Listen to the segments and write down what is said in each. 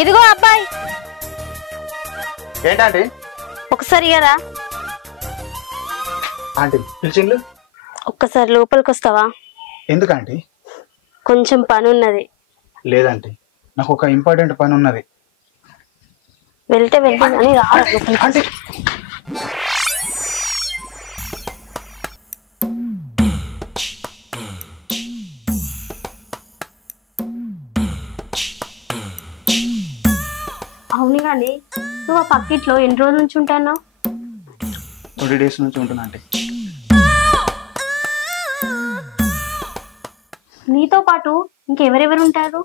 ఇదిగో అబ్బాయి, ఏంటంటే ఒకసారి ఇయ్యరా. ఆంటీ పిలిచిండ్లు? ఒక్కసారి లోపలికి వస్తావా? ఎందుకంటే కొంచెం పని ఉన్నది. లేదంటే నాకు ఒక ఇంపార్టెంట్ పని ఉన్నది. వెళ్తే కానీ రా. అంటే అవును కానీ నువ్వు ఆ పక్కిట్లో ఎన్ని రోజుల నుంచి ఉంటాను? 20 days నుంచి ఉంటున్నా అంటే. నీతో పాటు ఇంకెవరెవరు ఉంటారు?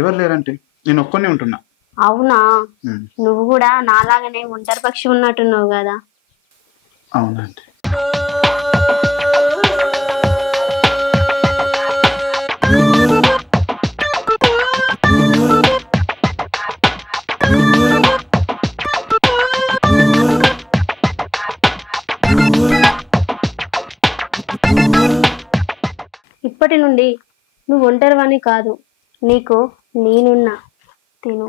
ఎవరు లేరంటే నేను ఒక్కనే ఉంటున్నా. అవునా, నువ్వు కూడా నాలాగనే ఒంటరి పక్షి ఉన్నట్టున్నావు కదా. అవునండి. ఇప్పటి నుండి నువ్వు ఒంటరివని కాదు, నీకు నేనున్నా. తిను.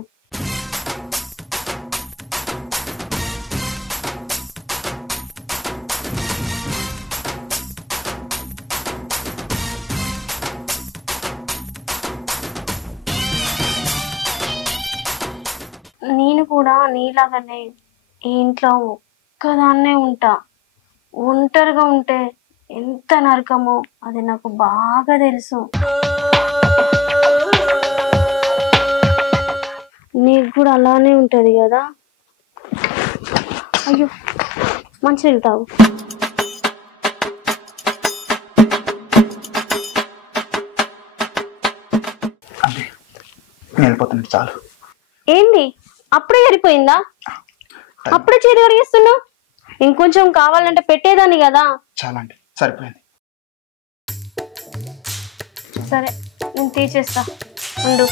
నేను కూడా నీలాగానే ఈ ఇంట్లో ఒక్కదాన్నే ఉంటా. ఒంటరిగా ఉంటే ఎంత నరకమో అది నాకు బాగా తెలుసు. నీకు కూడా అలానే ఉంటది కదా. అయ్యో, మంచి వెళ్తావు. అంటే నేను వెళ్ళిపోతాను, చాలు. ఏంది అప్పుడే సరిపోయిందా? అప్పుడే చేతి కడిగిస్తున్నావు. ఇంకొంచెం కావాలంటే పెట్టేదాన్ని కదా. చాలా అంటే సరిపోయింది. సరే, నేను తీసేస్తా, ఉండు.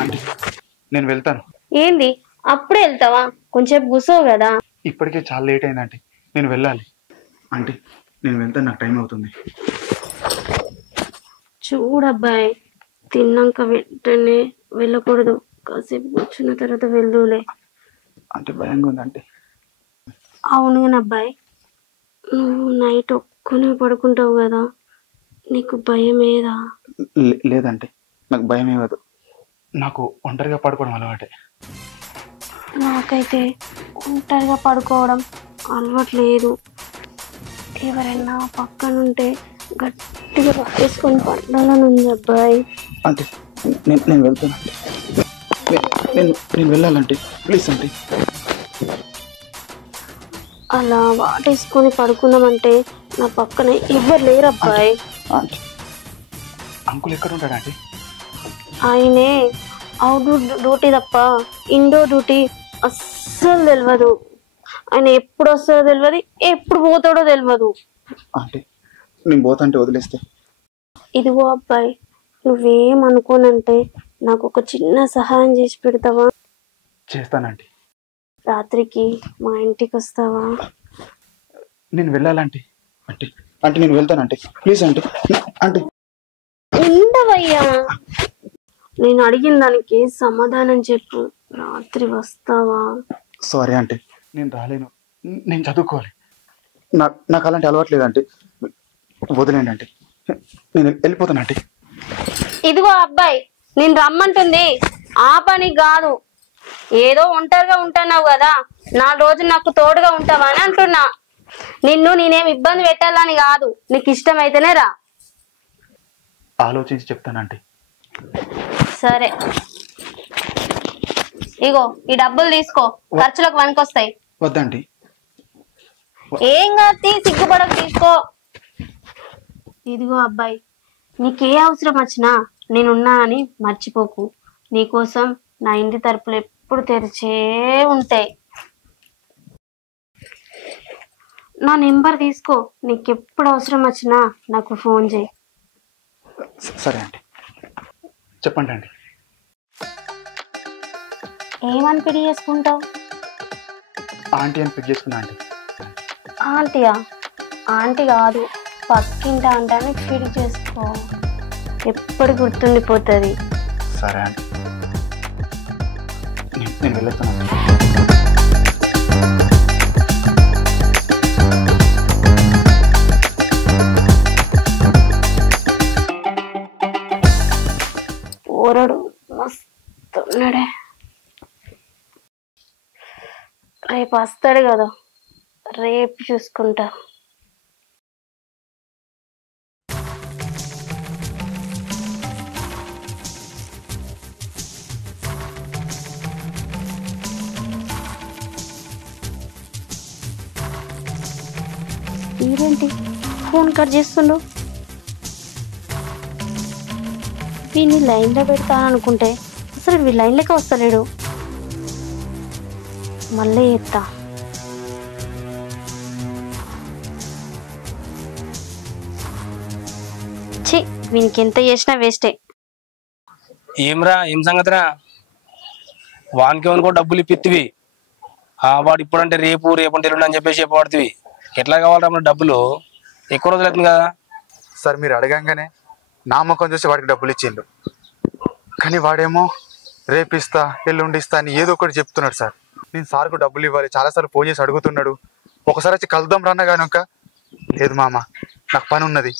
అంటే నేను వెళ్తాను. ఏంది అప్పుడే వెళ్తావా? కొంచెం కూర్చోవు కదా. ఇప్పటికే చాలా లేట్ అయిందంటే నేను వెళ్ళాలి. అంటే నేను వెళ్తాను, నాకు టైం అవుతుంది. చూడబ్బాయి, తిన్నాక వెంటనే వెళ్ళకూడదు. కాసేపు కూర్చున్న తర్వాత వెళ్దూలే. అంటే భయంగా ఉందంటే. అవును అబ్బాయి, నువ్వు నైట్ ఒక్కనే పడుకుంటావు కదా, నీకు భయమేదా? లేదంటే నాకు భయం ఏమదు. నాకు ఒంటరిగా పడుకోవడం అలవాటే. నాకైతే ఒంటరిగా పడుకోవడం అలవాట్లేదు. ఎవరైనా పక్కనుంటే గట్టిగా పట్టేసుకొని పడాలని ఉంది అబ్బాయి. అంటే నేను వెళ్తాను. నేను వెళ్ళాలంటే ప్లీజ్ అంటే. అలా వాటేసుకొని పడుకుందామంటే నా పక్కన ఎవ్వరు లేరు అబ్బాయి. అంకుల్ ఎక్కడ ఉంటాడు అంటే? ఆయనే అవుట్డోర్ డ్యూటీ తప్ప ఇండోర్ డ్యూటీ అస్సలు తెలియదు. ఆయన ఎప్పుడు వస్తాడో తెలియదు, ఎప్పుడు పోతాడో తెలియదు. అంటే నేను పోతాంటే వదిలేస్తే? ఇదిగో అబ్బాయి, నువ్వేమనుకోనంటే నాకు ఒక చిన్న సహాయం చేసి పెడతావా? చేస్తానండి. రాత్రికి మా ఇంటికి వస్తావా? నేను వెళ్ళాలంటే అంటే అంటే నేను వెళ్తానంటే ప్లీజ్ అంటే. అంటే ఉండవయ్యా, నేను అడిగిన దానికి సమాధానం చెప్పు. రాత్రి వస్తావా? సారీ అంటే నేను రాలేను, నేను చదువుకోవాలి. నాకు అలాంటి అలవాట్లేదు అంటే. వదిలేండి అంటే, నేను వెళ్ళిపోతాను అంటే. ఇదిగో అబ్బాయి, నేను రమ్మంటుంది ఆ పని కాదు. ఏదో ఒంటరిగా ఉంటున్నావు కదా, 4 రోజులు నాకు తోడుగా ఉంటావా అని అంటున్నా. నేనేం ఇబ్బంది పెట్టాలని కాదు, నీకు ఇష్టమైతేనే రా. ఆలోచించి చెప్తానంటే. సరే, ఇగో ఈ డబ్బులు తీసుకో, ఖర్చులకు పనికొస్తాయి. వద్దండి. ఏం కాదు, సిగ్గుపడకు, తీసుకో. ఇదిగో అబ్బాయి, నీకే అవసరం వచ్చినా నేనున్నానని మర్చిపోకు. నీకోసం నా ఇంటి తలుపులు ఎప్పుడు తెరిచే ఉంటాయి. నా నెంబర్ తీసుకో, నీకెప్పుడు అవసరం వచ్చినా నాకు ఫోన్ చేయి. సరే అండి, చెప్పండి అండి. ఏమని పెళ్లి చేసుకుంటావు? ఆంటీ అని పిక్ చేసుకున్నా ఆంటీ. ఆంటీయా? ఆంటీ కాదు, పక్కింటి అంటానే పెళ్లి చేసుకో, ఎప్పుడు గుర్తుండిపోతుంది. సరే ఆంటీ, నేను వెళ్ళొస్తాను. ఓరడు మస్తున్నాడే, రేపు వస్తాడు కదా, రేపు చూసుకుంటా. వీరేంటి ఫోన్ కట్ చేస్తుండు? వీడిని లైన్లో పెడతాననుకుంటే అసలు వీడి లైన్లోకి వస్తలేడు. మళ్ళీ ఎత్తా. ఛీ, వీనికి ఎంత చేసినా వేస్టే. ఏమ్రా, ఏం సంగతిరా? వానికి ఏమనుకో డబ్బులు ఇప్పిత్తివి, వాడు ఇప్పుడంటే రేపు రేపంటే ఎల్లుండి అని చెప్పేసి చెప్పబడుతుంది. ఎట్లా కావాలరా మన డబ్బులు? ఎక్కువ రోజులు అవుతుంది కదా సార్. మీరు అడగంగానే నామకం చూసి వాడికి డబ్బులు ఇచ్చిండు, కానీ వాడేమో రేపు ఇస్తా ఎల్లుండి ఇస్తా అని ఏదో ఒకటి చెప్తున్నాడు సార్. నేను సార్కు డబ్బులు ఇవ్వాలి, చాలాసార్లు ఫోన్ చేసి అడుగుతున్నాడు. ఒకసారి వచ్చి కలుద్దాం రన్నా కానీ ఇంకా లేదు మామ, నాకు పని ఉన్నది,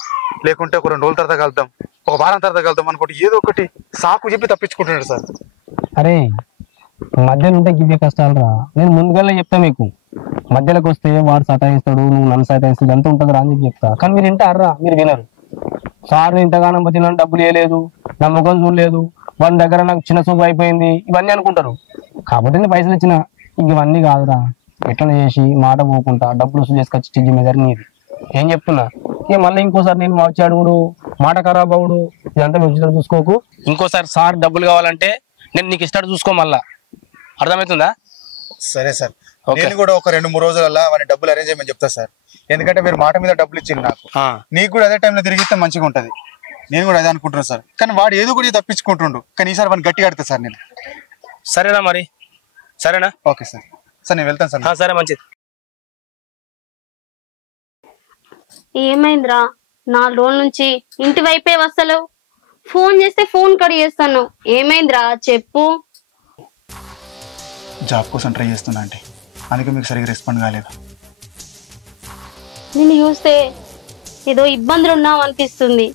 లేకుంటే ఒక 2 రోజుల తర్వాత కలుద్దాం, ఒక వారం తర్వాత కలుద్దాం అనుకుంటే ఏదో ఒకటి సాకు చెప్పి తప్పించుకుంటున్నాడు సార్. అరే మధ్యలో ఉంటే గివ్వే కష్టాలు రా. నేను ముందుగానే చెప్తా మీకు, మధ్యలోకి వస్తే వాడు సతాయిస్తాడు, నువ్వు నన్ను సతాయిస్తాడు, అంతా ఉంటుంది రా అని చెప్పి చెప్తా. కానీ మీరు వింటారా? మీరు వినరు. సార్ ఇంతగానం బతి నన్ను డబ్బులు వేయలేదు, నమ్మకం చూడలేదు, వాడి దగ్గర నాకు చిన్న చూపు అయిపోయింది, ఇవన్నీ అనుకుంటారు. కాబట్టి నేను పైసలు ఇచ్చిన, ఇవన్నీ కాదురా. ఎట్లా చేసి మాట పోకుండా డబ్బులు వసూలు చేసుకొచ్చి టిజ్జి మీద నీది. ఏం చెప్తున్నా ఇక మళ్ళీ ఇంకోసారి నేను వచ్చి అడుగుడు, మాట ఖరాబ్ అవుడు, ఇదంతా మంచిగా చూసుకోకు. ఇంకోసారి సార్ డబ్బులు కావాలంటే నేను నీకు ఇస్తాడు చూసుకో. మళ్ళా అర్థమవుతుందా? సరే సార్, నేను కూడా ఒక 2-3 రోజులలో వాడిని డబ్బులు అరేంజ్ చేయమని చెప్తా సార్. ఎందుకంటే మీరు మాట మీద డబ్బులు ఇచ్చింది నాకు, నీకు కూడా అదే టైంలో తిరిగిస్తే మంచిగా ఉంటది. నేను కూడా అదే అనుకుంటున్నాను సార్. కానీ వాడు ఏదో కూడా తప్పించుకుంటుండు, కానీ ఈసారి వాడిని గట్టిగా ఆడతా సార్ నేను. సరేనా మరి? సరేనా? Okay sir. సార్ నేను వెళ్తాను సార్. సరే, మంచిది. ఏమైందిరా? 4 రోజుల నుంచి ఇంటి వైపే వస్తలేవు, ఫోన్ చేస్తే ఫోన్ కట్ చేస్తాను. ఏమైందిరా చెప్పు. జాబ్ కోసం ట్రై చేస్తున్నా అంటే, అందుకే మీకు సరిగ్గా రెస్పాండ్ కాలేదు. నిన్ను చూస్తే ఏదో ఇబ్బందులు ఉన్నావు అనిపిస్తుంది.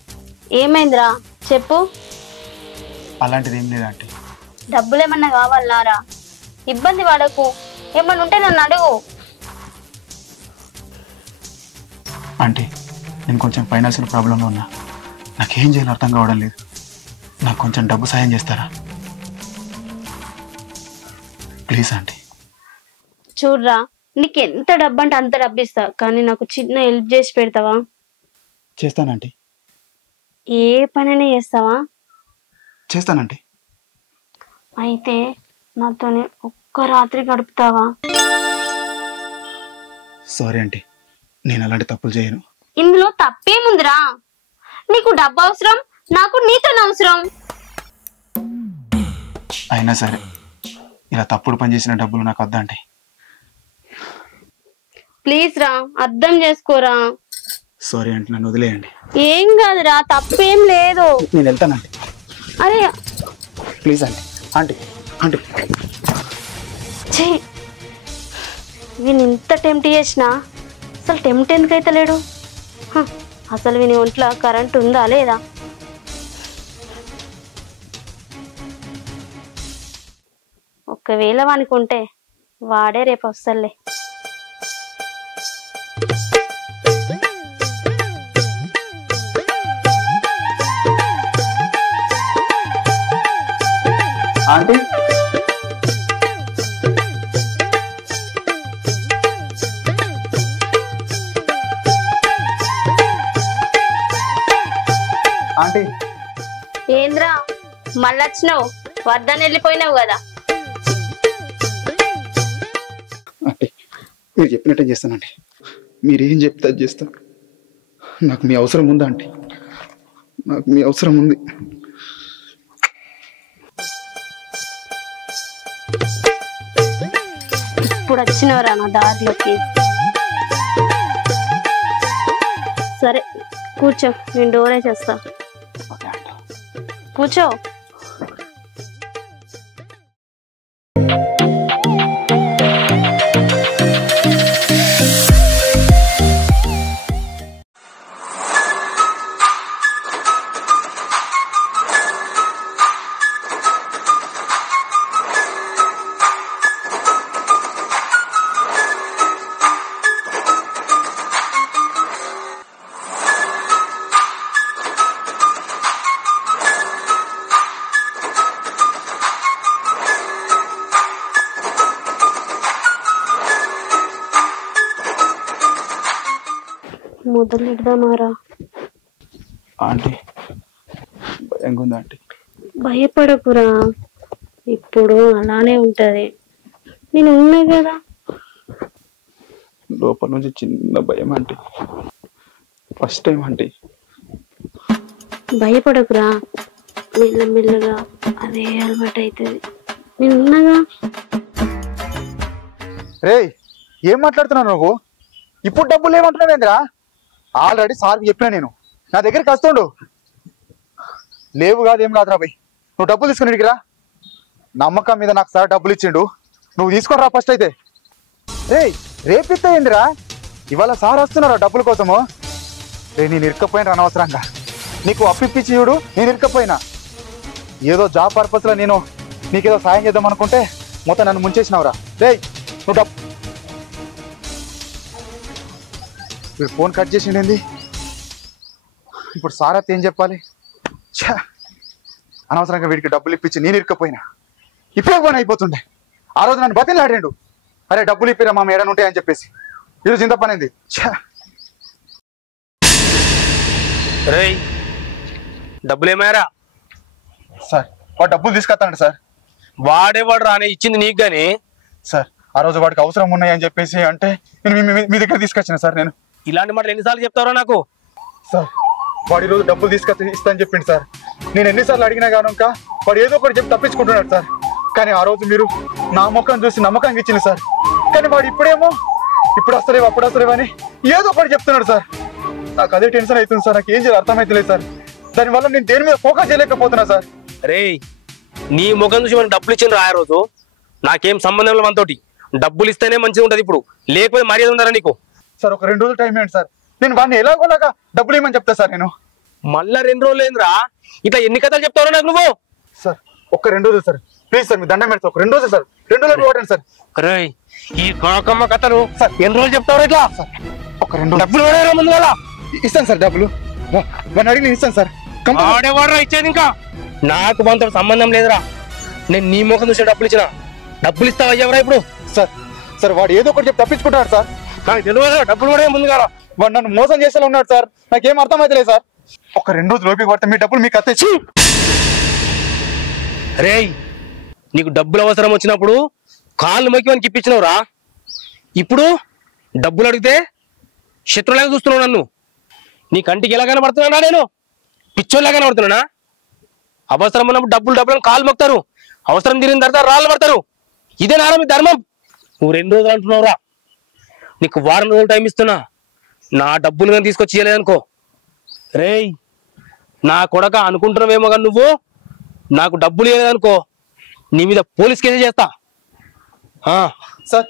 ఏమైందిరా చెప్పు. అలాంటిది ఏం లేదంటే. డబ్బులు ఏమన్నా కావాలన్నారా? ఇబ్బంది పడకు, ఏమన్నా ఉంటే నన్ను అడుగు. అంటే నేను కొంచెం ఫైనాన్షియల్ ప్రాబ్లంలో ఉన్నా, నాకేం చేయాలో అర్థం కావడం లేదు. నాకు కొంచెం డబ్బు సాయం చేస్తారా ప్లీజ్ ఆంటీ? చూడరా, నీకు ఎంత డబ్బు అంటే అంత డబ్బు ఇస్తా, కానీ నాకు చిన్న హెల్ప్ చేసి పెడతావా? చేస్తానంటీ. ఏ పనైనా చేస్తావా? చేస్తానంటీ. అయితే నాతోనే ఒక్క రాత్రి గడుపుతావా? సారీ ఆంటీ, నేను అలాంటి తప్పులు చేయను. ఇందులో తప్పేముందిరా? నీకు డబ్బు అవసరం, నాకు నీతో అవసరం. అయినా సరే, ఇలా తప్పుడు పని చేసిన డబ్బులు నాకు వద్దండి. ప్లీజ్ రా, అర్థం చేసుకోరా. సారీ ఆంటీ, నన్ను వదిలేయండి. ఏం కాదురా, తప్పేం లేదు. నేను వెళ్తానండి. అరే ప్లీజ్ ఆంటీ. ఆంటీ ఆంటీ వీని ఇంత టెంప్ట్ చేసినా అసలు టెంప్ట్ ఎందుకైతే లేడు? అసలు వీని ఒంట్లో కరెంట్ ఉందా లేదా? ఒకవేళ వానుకుంటే వాడే రేపు వస్తలే. ఆంటీ ఆంటీ ఏంద్రా మళ్ళొచ్చినావు? వద్దని వెళ్ళిపోయినావు కదా. అంటే మీరు చెప్పినట్టే చేస్తానండి. మీరేం చెప్తే అది చేస్తా. నాకు మీ అవసరం ఉందా ఆంటీ? నాకు మీ అవసరం ఉంది. ఇప్పుడు వచ్చినవరా నా దారిలోకి. సరే కూర్చో, నేను డోరే చేస్తా. కూర్చో. మొదలు పెడదామారా? ఆంటీ భయంగా ఉందా ఆంటీ? భయపడకురా, ఇప్పుడు అలానే ఉంటది. నేను ఉన్నా కదా. లోపల నుంచి చిన్న భయం ఆంటీ, ఫస్ట్ టైం ఆంటీ. భయపడకురా, మెల్లమెల్లగా అదే అలవాటు అవుతుంది. నేను ఉన్నాగా. రే ఏం మాట్లాడుతున్నావు నువ్వు? ఇప్పుడు డబ్బులు ఏమంటున్నావేంద్రా? ఆల్రెడీ సార్కి చెప్పినా నేను, నా దగ్గరికి వస్తుండు. లేవు కాదు ఏం కాదురా భయ్, నువ్వు డబ్బులు తీసుకుని ఇడికిరా. నమ్మకం మీద నాకు సార్ డబ్బులు ఇచ్చిండు, నువ్వు తీసుకొని రా ఫస్ట్. అయితే రే రేపిస్తే ఏందిరా, ఇవాళ సార్ వస్తున్నారా డబ్బుల కోసము? రే నేను ఇరకపోయినా అనవసరంగా, నీకు అప్పిప్పించి చూడు. నేను ఇరకపోయినా ఏదో జాబ్ పర్పస్లో నేను నీకేదో సాయం చేద్దాం అనుకుంటే మొత్తం నన్ను ముంచేసినావురా. రే నువ్వు డబ్బు ఫోన్ కట్ చేసిండేంది. ఇప్పుడు సార్ అత్త ఏం చెప్పాలి? అనవసరంగా వీడికి డబ్బులు ఇప్పించి నేను ఇరకపోయినా ఇప్పుడే పని అయిపోతుండే. ఆ రోజు నన్ను బతిలాడాడు, అరే డబ్బులు ఇప్పిరా మా మేడని ఉంటాయని చెప్పేసి. ఈరోజు ఇంత పని అయింది. డబ్బులు ఏమారా? సార్ వాడు డబ్బులు తీసుకొస్తాడు సార్. వాడేవాడు రానే ఇచ్చింది నీకు గాని. సార్ ఆ రోజు వాడికి అవసరం ఉన్నాయని చెప్పేసి అంటే నేను మీ దగ్గర తీసుకొచ్చిన సార్. నేను ఇలాంటి మాటలు ఎన్నిసార్లు చెప్తారో నాకు? సార్ వాడు ఈరోజు డబ్బులు తీసుకొచ్చి ఇస్తానని చెప్పింది సార్. నేను ఎన్నిసార్లు అడిగినా కానుక వాడు ఏదో ఒకటి చెప్పి తప్పించుకుంటున్నాడు సార్. కానీ ఆ రోజు మీరు నా ముఖం చూసి నమ్మకంగా ఇచ్చింది సార్. కానీ వాడు ఇప్పుడేమో ఇప్పుడు వస్తలేవు అప్పుడు వస్తలేవు అని ఏదో ఒకటి చెప్తున్నాడు సార్. నాకు అదే టెన్షన్ అవుతుంది సార్. నాకు ఏం చేయాలి అర్థమైతలేదు సార్. దానివల్ల నేను దేని మీద ఫోకస్ చేయలేకపోతున్నా సార్. రే నీ ముఖం చూసి మనం డబ్బులు ఇచ్చిండ్రు ఆ రోజు, నాకేం సంబంధం లేదు మనతోటి. డబ్బులు ఇస్తేనే మంచిగా ఉంటది, ఇప్పుడు లేకపోతే మర్యాద ఉండారా నీకు? సార్ ఒక 2 రోజులు టైం ఇవ్వండి సార్, నేను వాడిని ఎలాగోలాగా డబ్బులు ఇవ్వమని చెప్తా సార్. నేను మళ్ళా 2 రోజులు ఏంద్రా? ఇట్లా ఎన్ని కథలు చెప్తావు నాకు నువ్వు? సార్ ఒక 2 రోజులు సార్ ప్లీజ్ సార్, మీ దండం పెడతా. ఒక 2 రోజులు సార్, 2 రోజులు ఓటండి సార్. రే ఈ కోకమ్మ కథలు సార్ ఎన్ని రోజులు చెప్తావు ఇట్లా? ఒక 2 రోజులు డబ్బులు పడేరా ముందు కదా? ఇస్తాను సార్ డబ్బులు, వాడిని అడిగి నేను ఇస్తాను సార్. ఆడేవాడరా ఇచ్చేది? ఇంకా నాకు మనతో సంబంధం లేదురా. నేను నీ ముఖం చూసే డబ్బులు ఇచ్చిన. డబ్బులు ఇస్తావా ఎవరా ఇప్పుడు? సార్ సార్ వాడు ఏదో ఒకటి చెప్పి తప్పించుకుంటాడు సార్. నాకు తెలియదు, డబ్బులు పడే ముందు కదా. వాడు నన్ను మోసం చేసేలా ఉన్నాడు సార్. నాకేం అర్థమైతలేదు సార్. ఒక 2 రోజులు ఓపిక పడితే మీ డబ్బులు మీకు అత్తేసి. రే నీకు డబ్బులు అవసరం వచ్చినప్పుడు కాళ్ళు మొక్కి మనకి ఇప్పించినవురా. ఇప్పుడు డబ్బులు అడిగితే శత్రులాగా చూస్తున్నావు నన్ను. నీ కంటికి ఎలా కనబడుతున్నా? నేను పిచ్చోళ్ళగా కనబడుతున్నా? అవసరం ఉన్నప్పుడు డబ్బులు కాళ్ళు మొక్తారు, అవసరం తీరిన తర్వాత రాళ్ళు పడతారు. ఇదే నారా మీ ధర్మం? నువ్వు 2 రోజులు అంటున్నావురా, నీకు వారం రోజులు టైం ఇస్తున్నా. నా డబ్బులు కానీ తీసుకొచ్చి ఇవ్వలేదనుకో, రేయ్ నా కొడక అనుకుంటున్నావేమో కానీ నువ్వు నాకు డబ్బులు ఇవ్వలేదనుకో నీ మీద పోలీస్ కేసు చేస్తా. సార్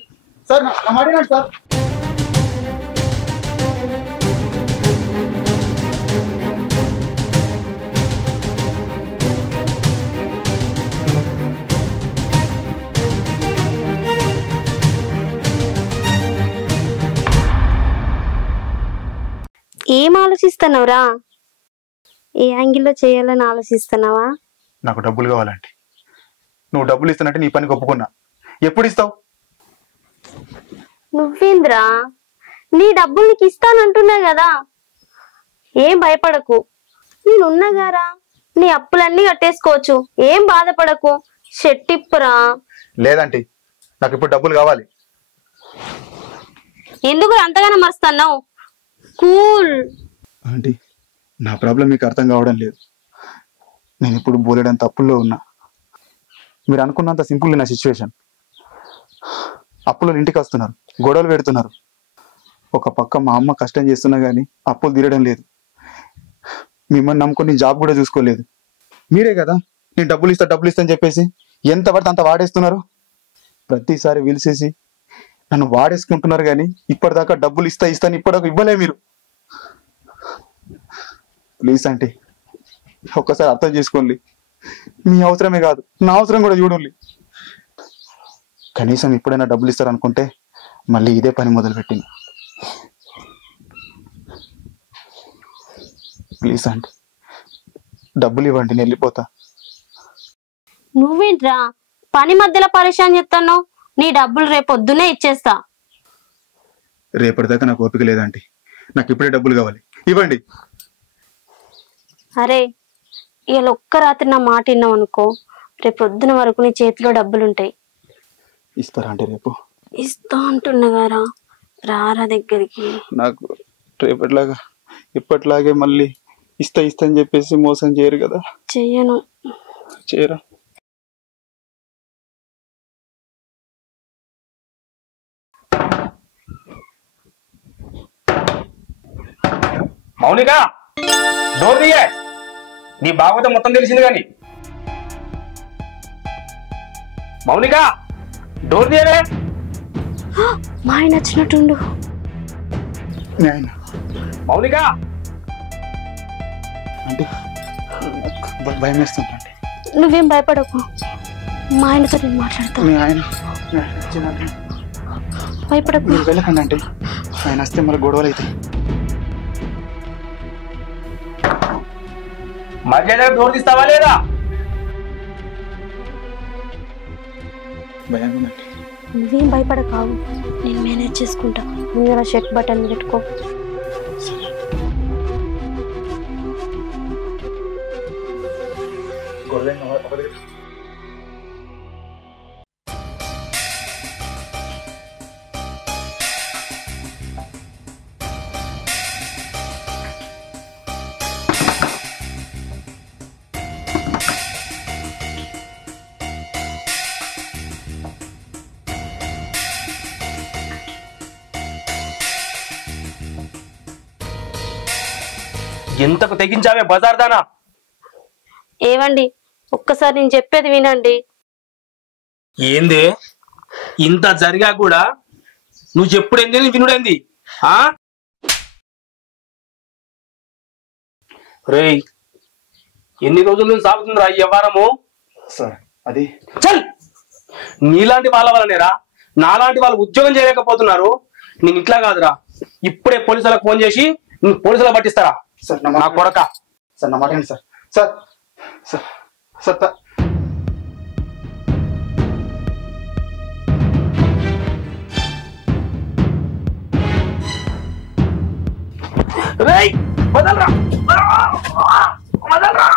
సార్ నా మాట వినండి సార్. ఏం ఆలోచిస్తున్నావురా? ఏ యాంగిల్లో చేయాలని ఆలోచిస్తున్నావా? నాకు డబ్బులు కావాలంటే, నువ్వు డబ్బులు ఇస్తానంటే నీ పనికి ఒప్పుకున్నా. ఎప్పుడు ఇస్తావు? నువ్వేంద్రా, నీ డబ్బులు నీకు ఇస్తానంటున్నా కదా. ఏం భయపడకు, నేనున్నాగారా. నీ అప్పులన్నీ కట్టేసుకోవచ్చు, ఏం బాధపడకు. షెట్టిప్పురా. లేదంటే నాకు ఇప్పుడు డబ్బులు కావాలి. ఎందుకు అంతగానో మరుస్తున్నావు? కూల్. ఆంటీ నా ప్రాబ్లం మీకు అర్థం కావడం లేదు. నేను ఇప్పుడు బోలేడని తప్పుల్లో ఉన్నా. మీరు అనుకున్నంత సింపుల్ నా సిచ్యువేషన్. అప్పులు ఇంటికి వస్తున్నారు, గొడవలు పెడుతున్నారు. ఒక పక్క మా అమ్మ కష్టం చేస్తున్నా కానీ అప్పులు తీరడం లేదు. మిమ్మల్ని నమ్ముకొని నేను జాబ్ కూడా చూసుకోలేదు. మీరే కదా నేను డబ్బులు ఇస్తా అని చెప్పేసి ఎంత పడితే అంత వాడేస్తున్నారు. ప్రతిసారి పిలిచేసి నన్ను వాడేసుకుంటున్నారు కానీ ఇప్పటిదాకా డబ్బులు ఇస్తాను ఇప్పటిదాకా ఇవ్వలే మీరు. ప్లీజ్ ఆంటీ, ఒక్కసారి అర్థం చేసుకోండి. మీ అవసరమే కాదు నా అవసరం కూడా చూడండి. కనీసం ఎప్పుడైనా డబ్బులు ఇస్తారనుకుంటే మళ్ళీ ఇదే పని మొదలుపెట్టింది. ప్లీజ్ ఆంటీ, డబ్బులు ఇవ్వండి, నేను వెళ్ళిపోతా. నువ్వేంట్రా పని మధ్యలో పరేషాన్ చెప్తాను? నీ డబ్బులు రేపు పొద్దునే ఇచ్చేస్తా. రేపటిదాకా నాకు ఓపిక లేదంటే నాకు ఇప్పుడే డబ్బులు కావాలి, ఇవ్వండి. అరే ఇవాళ ఒక్క రాత్రి నా మాట విన్నావు అనుకో, రేపు పొద్దున వరకు నీ చేతిలో డబ్బులుంటాయి. ఇస్తారా అంటే రేపు ఇస్తా అంటున్నగారా, రారా దగ్గరికి. నాకు రేపటిలాగా ఇప్పటిలాగే మళ్ళీ ఇస్తా అని చెప్పేసి మోసం చేయరు కదా? చెయ్యను. చేయరా? మౌనిక, డోర్ తీయే. నీ భాగవతం మొత్తం తెలిసింది కానీ. మౌనిక, డోర్ తీయరే. మా ఆయన వచ్చినట్టుండు. మౌనిక అంటే భయం వేస్తుందండి. నువ్వేం భయపడకు, మా ఆయనతో నేను మాట్లాడతాను. మీ ఆయన భయపడకు. మీరు వెళ్ళకండి అంటే ఆయన వస్తే మళ్ళీ గొడవలు అవుతాయి. మర్యాద డోర్ తీస్తావా లేదా? భయం ఉందండి. నువ్వేం భయపడకావు, నేను మేనేజ్ చేసుకుంటా. నువ్వు షర్ట్ బటన్ పెట్టుకో. ఎంతకు తెగించావే బజార్ దానా? ఏవండి ఒక్కసారి నేను చెప్పేది వినండి. ఏంది ఇంత జరిగా కూడా నువ్వు చెప్పుడేంది వినుడేంది? రేయ్, ఎన్ని రోజుల నుంచి సాగుతుందిరా ఈ వ్యవహారము? సార్ అది చల్, నీలాంటి వాళ్ళ వల్లనేరా నాలాంటి వాళ్ళు ఉద్యోగం చేయలేకపోతున్నారు. నేను ఇట్లా కాదురా, ఇప్పుడే పోలీసులకు ఫోన్ చేసి పోలీసులకు పట్టిస్తారా? సార్ నా కొడక. సార్ నా మాట సార్. సార్ సార్ సార్ రేయ్, వదలరా వదలరా.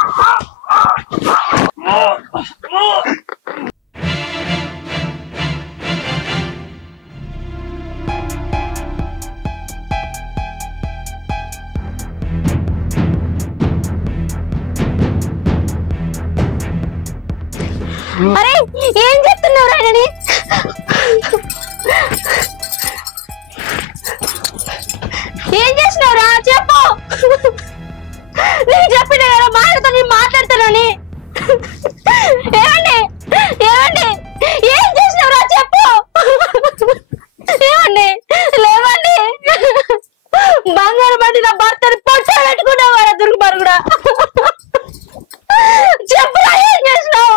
అరే ఏం చెప్తున్నావు రాయని? ఏం చేసినావురా చెప్పు. నేను చెప్పిన కదా మా ఆయనతో నేను మాట్లాడతానని. ఏమండి ఏమండి ఏం చేసినావురా చెప్పు. ఏమండి లేవండి. బంగారు బట్టి నా భర్తని పొట్ట పెట్టుకున్నావారా దుర్గబారు కూడా. చెప్పురా ఏం చేసినావు.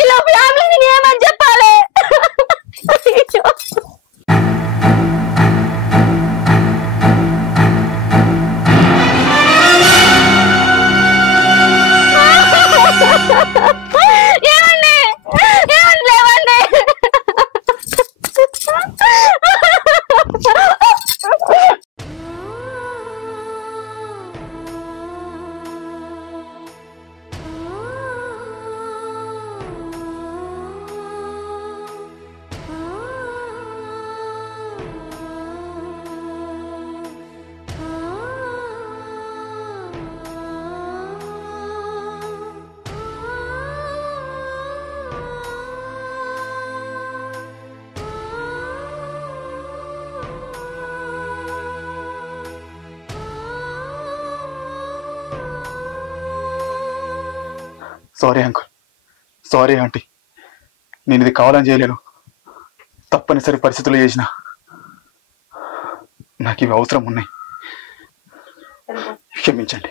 ఇలా ఫ్యామిలీని ఏమని చెప్పాలి. ఏమండి ఏమండి లేవండి. సారీ అంకుల్, సారీ ఆంటీ, నేను ఇది కావాలని చేయలేను, తప్పనిసరి పరిస్థితుల్లో చేసిన. నాకు ఇవి అవసరం ఉన్నాయి, క్షమించండి.